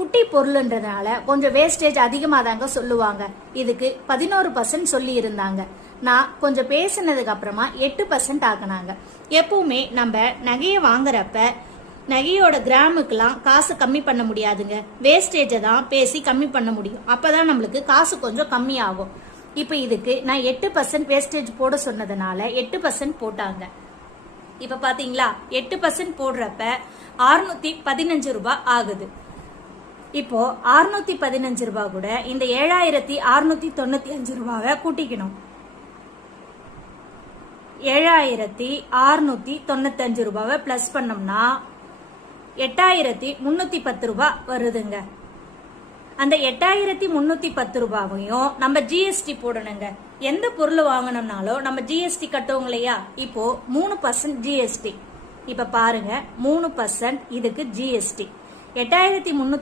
குட்டி பொருள்ன்றதுனால கொஞ்சம் வேஸ்டேஜ் அதிகமாக தாங்க சொல்லுவாங்க. இதுக்கு 11% சொல்லி இருந்தாங்க. நான் கொஞ்சம் பேசினதுக்கு அப்புறமா 8% ஆக்குனாங்க. எப்பவுமே நம்ம நகையை வாங்குறப்ப நகையோட கிராமுக்கெல்லாம் காசு கம்மி பண்ண முடியாதுங்க. வேஸ்டேஜை தான் பேசி கம்மி பண்ண முடியும். அப்பதான் நம்மளுக்கு காசு கொஞ்சம் கம்மி ஆகும். இப்ப இதுக்கு நான் 8% வேஸ்டேஜ் போட சொன்னதுனால 8% போட்டாங்க. இப்ப பாத்தீங்களா, 8% போடுறப்ப 615 ரூபாய் ஆகுது. இப்போ 615 ரூபாய் கூட இந்த 7695 ரூபாவை கூட்டிக்கணும். 7695 ரூபாவை பிளஸ் பண்ணோம்னா 8310 ரூபாய் வருதுங்க. அந்த 8310 ரூபாவையும் நம்ம ஜிஎஸ்டி போடணுங்க. எந்த பொருள் வாங்கணும்னாலும் நம்ம ஜிஎஸ்டி கட்டுவோம் இல்லையா? இப்போ 3% ஜிஎஸ்டி. இப்ப பாருங்க, 3% இதுக்கு ஜிஎஸ்டி 8310